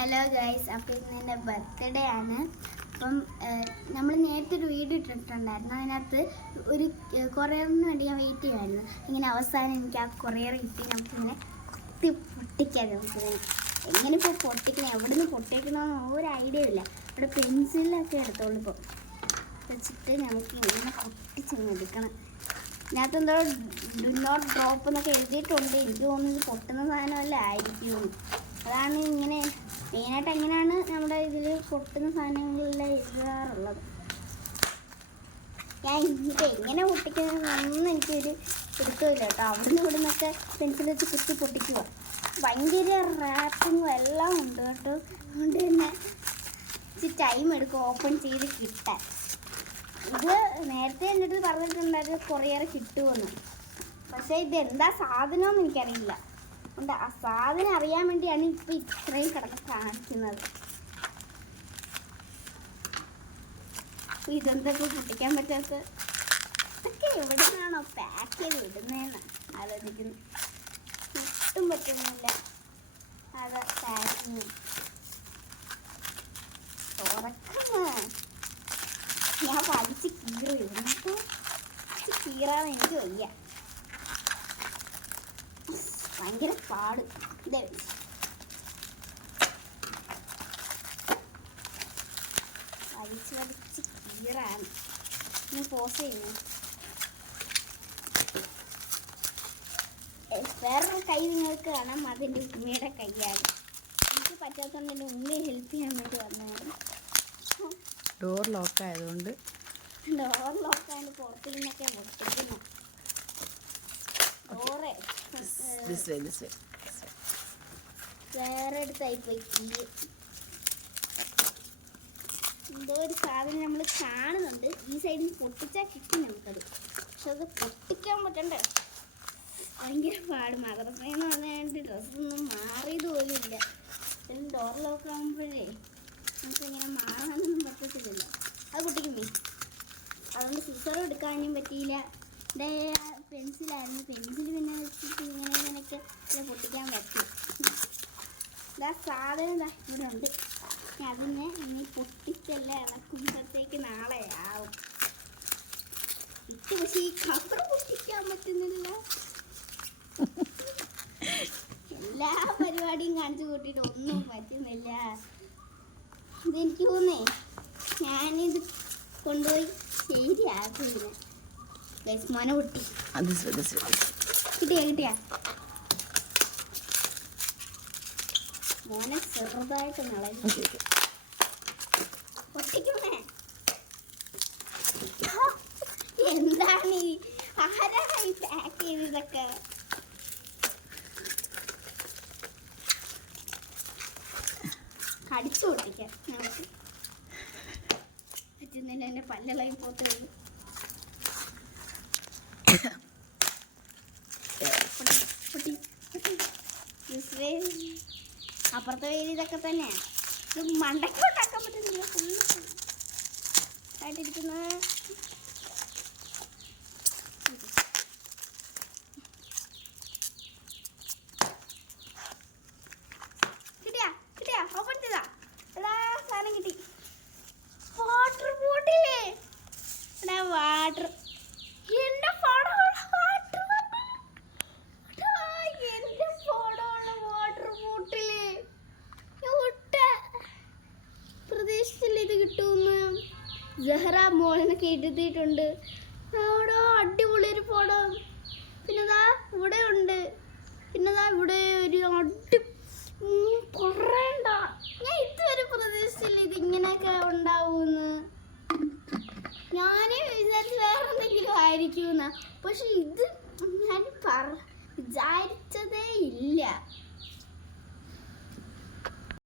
Hello guys, അപ്പോൾ ഇന്ന് എൻ്റെ ബർത്ത്ഡേ ആണ്. അപ്പം നമ്മൾ നേരത്തെ ഒരു വീഡിയോ ഇട്ടിട്ടുണ്ടായിരുന്നു. അതിനകത്ത് ഒരു കൊറിയറിന് വേണ്ടി ഞാൻ വെയിറ്റ് ചെയ്യുമായിരുന്നു. ഇങ്ങനെ അവസാനം എനിക്ക് ആ കൊറിയർ കിട്ടി. നമുക്കിങ്ങനെ കുത്തി പൊട്ടിക്കാം. നമുക്കിങ്ങനെ എങ്ങനെ ഇപ്പോൾ പൊട്ടിക്കണം, എവിടെ നിന്ന് പൊട്ടിക്കണമെന്ന് ഒരു ഐഡിയ ഇല്ല. അവിടെ പെൻസിലൊക്കെ എടുത്തോളൂ. ഇപ്പോൾ വെച്ചിട്ട് നമുക്ക് ഇങ്ങനെ പൊട്ടിച്ചങ്ങ് എടുക്കണം. ഇതിനകത്ത് എന്തോ ഡു നോട്ട് ഡ്രോപ്പ് എന്നൊക്കെ എഴുതിയിട്ടുണ്ട്. എനിക്ക് തോന്നുന്നത് പൊട്ടുന്ന സാധനമല്ല ആയിരിക്കും. അതാണ് ഇങ്ങനെ മെയിനായിട്ട് അങ്ങനെയാണ് നമ്മുടെ ഇതിൽ പൊട്ടുന്ന സാധനങ്ങളെല്ലാം എഴുതാറുള്ളത്. ഞാൻ ഇത് എങ്ങനെ പൊട്ടിക്കുന്നതൊന്നും എനിക്കൊരു പിടുത്തമില്ല കേട്ടോ. അവിടുന്ന് ഇവിടുന്നൊക്കെ പെൻസിൽ വെച്ച് കുത്തി പൊട്ടിക്കുക. ഭയങ്കര റാപ്പിങ്ങും എല്ലാം ഉണ്ട് കേട്ടോ. അതുകൊണ്ട് തന്നെ ഇച്ചിരി ടൈം എടുക്കും ഓപ്പൺ ചെയ്ത് കിട്ടാൻ. ഇത് നേരത്തെ എൻ്റെ അടുത്ത് പറഞ്ഞിട്ടുണ്ടായിരുന്നു കൊറിയർ കിട്ടുമെന്ന്. പക്ഷേ ഇത് എന്താ സാധനമെന്ന് എനിക്കറിയില്ല. അതുകൊണ്ട് ആ സാധനം അറിയാൻ വേണ്ടിയാണ് ഇപ്പം ഇത്രയും കിടന്ന് കാണിക്കുന്നത്. ഇതെന്തൊക്കെ പൊട്ടിക്കാൻ പറ്റാത്ത ഇതൊക്കെ എവിടെ നിന്നാണോ പാക്ക് ചെയ്ത് വിടുന്നതെന്ന് ആലോചിക്കുന്നു. ഒട്ടും പറ്റുന്നില്ല. അത് പാക്കിങ് തുറക്കുന്നു. ഞാൻ വലിച്ച് കീറിയിരുന്നു. കീറാൻ എനിക്ക് വയ്യ. ഭയങ്കര പാട്. ഇതേ വലിച്ച് വലിച്ച് കീറാണ്. ഇനി പോസ് ചെയ്യുന്നു. വേറൊരു കൈ നിങ്ങൾക്ക് കാണാം. അതെൻ്റെ ഉമ്മയുടെ കൈയാണ്. എനിക്ക് പറ്റാത്തതുകൊണ്ട് എൻ്റെ ഉമ്മയെ ഹെൽപ്പ് ചെയ്യാൻ വേണ്ടി വന്നതാണ്. ഡോർ ലോക്ക് ആയതുകൊണ്ട് പുറത്തു നിന്നൊക്കെ പൊട്ടിക്കുന്നു. ഡോറേ വേറെ അടുത്തായി പോയി. എന്തോ ഒരു സാധനം നമ്മൾ കാണുന്നുണ്ട്. ഈ സൈഡിൽ പൊട്ടിച്ചാൽ കിട്ടും നമുക്കത്. പക്ഷെ അത് പൊട്ടിക്കാൻ പറ്റണ്ടേ. ഭയങ്കര പാട്. മദ്രസയിൽ നിന്ന് വന്നതുകൊണ്ട് ഡ്രസ്സൊന്നും മാറിയത് പോലും ഇല്ല. ഡോർ ലോക്ക് ആകുമ്പോഴേ നമുക്കിങ്ങനെ മാറാനൊന്നും പറ്റത്തില്ലല്ലോ. അത് പൊട്ടിക്കുമേ. അതുകൊണ്ട് സിസറും എടുക്കാനും പറ്റിയില്ല. ഇതേ പെൻസിലായിരുന്നു. പെൻസിൽ പിന്നെ വെച്ചിട്ട് ഇങ്ങനെയൊക്കെ പൊട്ടിക്കാൻ പറ്റും. ഇതാ സാധനം ഇവിടെ ഉണ്ട്. അതിനെ ഇനി പൊട്ടിച്ചെല്ലാം ഇളക്കുമ്പോഴത്തേക്ക് നാളെ ആവും. പക്ഷേ ഈ കവർ പൊട്ടിക്കാൻ പറ്റുന്നില്ല. എല്ലാ പരിപാടിയും കാണിച്ചു കൂട്ടിയിട്ട് ഒന്നും പറ്റുന്നില്ല. ഇതെനിക്ക് തോന്നേ ഞാനിത് കൊണ്ടുപോയി ശരിയാക്കില്ല. മോന പൊട്ടി. കിട്ടിയാ മോനെ ചെറുതായിട്ട് നളഞ്ഞു പൊട്ടിക്കുന്നേ. എന്താണ് ഈ ആരായി പാക്ക് ചെയ്തതൊക്കെ? കടിച്ചു പൊട്ടിക്കാം നമുക്ക്. പറ്റുന്നില്ല. എൻ്റെ പല്ലളായി പോത്തേ ഉള്ളൂ. അപ്പുറത്തെ വേലി ഇതൊക്കെ തന്നെ. ഇത് മണ്ടയ്ക്ക് ഉണ്ടാക്കാൻ പറ്റുന്നില്ല. ഫുള്ള് ആയിട്ടിരിക്കുന്ന കിട്ടിയാ ഓപ്പൺ ചെയ്താ. എടാ സാധനം കിട്ടി. വാട്ടർ ബോട്ടിലേ. എടാ വാട്ടർ. എൻ്റെ ഫോണുള്ള വാട്ടർ എൻ്റെ ഫോണുള്ള വാട്ടർ ബോട്ടില്. പ്രദേശത്തില്ല ഇത് കിട്ടുമെന്ന്. ജഹ്റ മോൾ എന്നൊക്കെ എഴുതിയിട്ടുണ്ട്. അവിടെ അടിപൊളി ഒരു ഫോട്ടോ. പിന്നെതാ ഇവിടെ ഉണ്ട്. പിന്നെതാ ഇവിടെ ഒരു പറയണ്ട. ഞാൻ ഇതുവരെ പ്രതീക്ഷിച്ചില്ല ഇതിങ്ങനെയൊക്കെ ഉണ്ടാവുമെന്ന്. ഞാനേ വിചാരിച്ച് വേറെ എന്തെങ്കിലും ആയിരിക്കുമെന്ന. പക്ഷെ ഇത് ഞാൻ വിചാരിച്ചതേ ഇല്ല.